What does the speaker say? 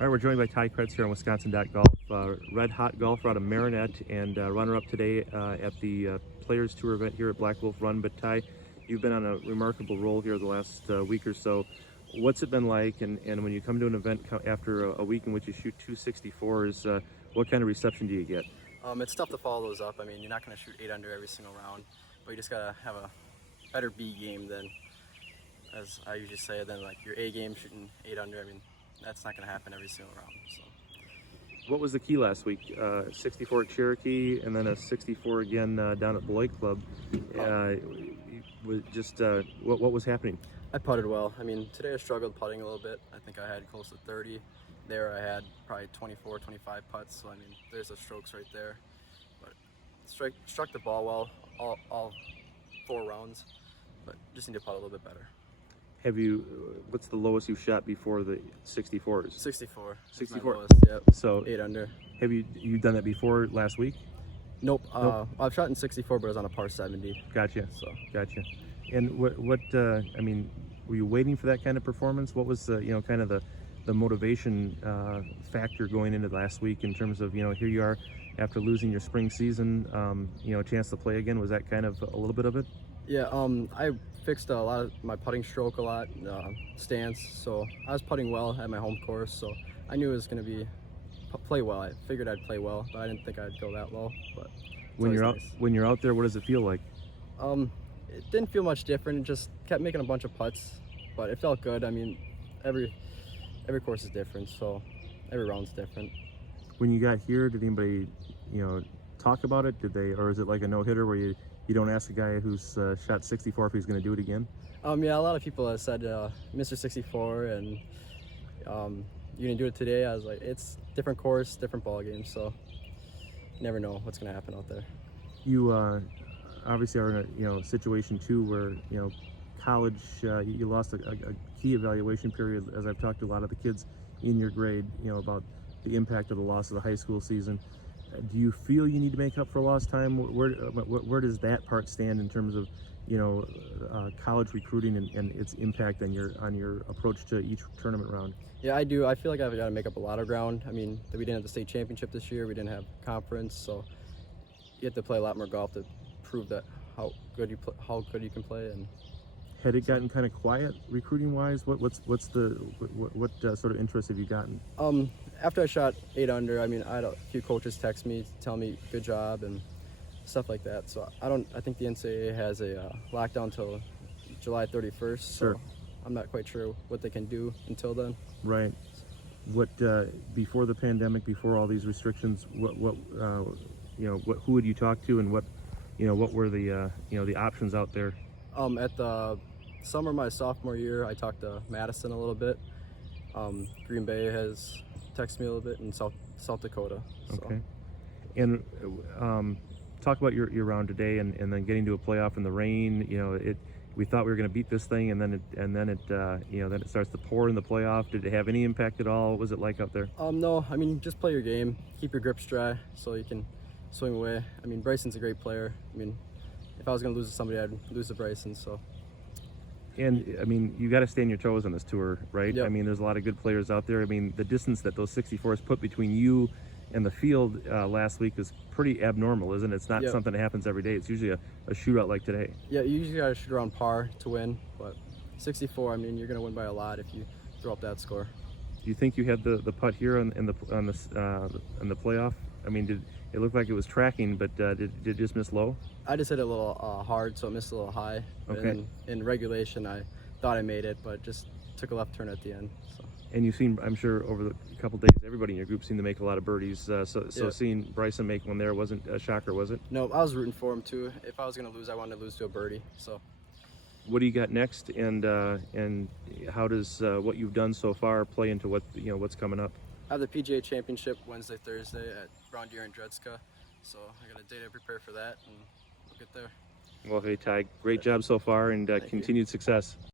All right, we're joined by Kretz here on Wisconsin.golf. Red hot golfer out of Marinette and runner-up today at the Players Tour event here at Black Wolf Run. But Ty, you've been on a remarkable roll here the last week or so. What's it been like? And when you come to an event after a week in which you shoot 264s, what kind of reception do you get? It's tough to follow those up. I mean, you're not going to shoot 8 under every single round, but you just got to have a better B game than, as I usually say, than like your A game shooting 8 under. I mean, that's not going to happen every single round. So, what was the key last week? 64 at Cherokee and then a 64 again down at Beloit Club. What was happening? I putted well. I mean, today I struggled putting a little bit. I think I had close to 30. There I had probably 24, 25 putts. So, I mean, there's the strokes right there. But struck the ball well all 4 rounds, but just need to putt a little bit better. What's the lowest you've shot before the 64s? 64. 64. Lowest, yep. So 8 under. Have you done that before last week? Nope. I've shot in 64, but it was on a par 70. Gotcha. So Gotcha. And I mean, were you waiting for that kind of performance? What was kind of the motivation factor going into last week in terms of, here you are after losing your spring season, a chance to play again? Was that kind of a little bit of it? Yeah, I fixed a lot of my putting stroke a lot, stance, so I was putting well at my home course, so I knew it was going to play well. I figured I'd play well, but I didn't think I'd go that low. But when you're out there, what does it feel like? It didn't feel much different. It just kept making a bunch of putts, but it felt good. I mean, every course is different, so every round's different. When you got here, did anybody talk about it? Or is it like a no-hitter where you don't ask a guy who's shot 64 if he's going to do it again? Yeah, a lot of people have said Mr. 64 and you didn't do it today. I was like, it's different course, different ball game, so you never know what's going to happen out there. You obviously are in a situation too where college, you lost a key evaluation period. As I've talked to a lot of the kids in your grade, about the impact of the loss of the high school season. Do you feel you need to make up for lost time? Where does that part stand in terms of college recruiting and its impact on your approach to each tournament round? Yeah, I do. I feel like I've got to make up a lot of ground. I mean, we didn't have the state championship this year. We didn't have conference, so you have to play a lot more golf to prove that how good you can play. And had it gotten kind of quiet recruiting wise? What sort of interest have you gotten? After I shot 8 under, I mean, I had a few coaches text me, tell me good job and stuff like that. So I think the NCAA has a lockdown till July 31st. So sure. I'm not quite sure what they can do until then. Right. What before the pandemic, before all these restrictions, who would you talk to, and what were the options out there? At the summer of my sophomore year, I talked to Madison a little bit. Green Bay has texted me a little bit, in South Dakota. So. Okay. And talk about your round today, and then getting to a playoff in the rain. We thought we were going to beat this thing, and then it starts to pour in the playoff. Did it have any impact at all? What was it like out there? No, I mean, just play your game, keep your grips dry, so you can swing away. I mean, Bryson's a great player. I mean, if I was going to lose to somebody, I'd lose to Bryson. So. And I mean, you got to stay on your toes on this tour, right? Yep. I mean, there's a lot of good players out there. I mean, the distance that those 64s put between you and the field last week is pretty abnormal, isn't it? It's not something that happens every day. It's usually a shootout like today. Yeah, you usually got to shoot around par to win, but 64, I mean, you're going to win by a lot if you throw up that score. Do you think you had the putt here in the playoff? I mean, did it look like it was tracking, but did it just miss low? I just hit it a little hard, so it missed a little high. Okay. In regulation, I thought I made it, but just took a left turn at the end. So. And you've seen, I'm sure, over the couple days, everybody in your group seemed to make a lot of birdies. So seeing Bryson make one there wasn't a shocker, was it? No, I was rooting for him too. If I was going to lose, I wanted to lose to a birdie. So. What do you got next, and how does what you've done so far play into what's coming up? I have the PGA Championship Wednesday, Thursday at Brown Deere and Dredska, so I got a day to prepare for that, and we'll get there. Well, hey Ty, great job so far, and continued success.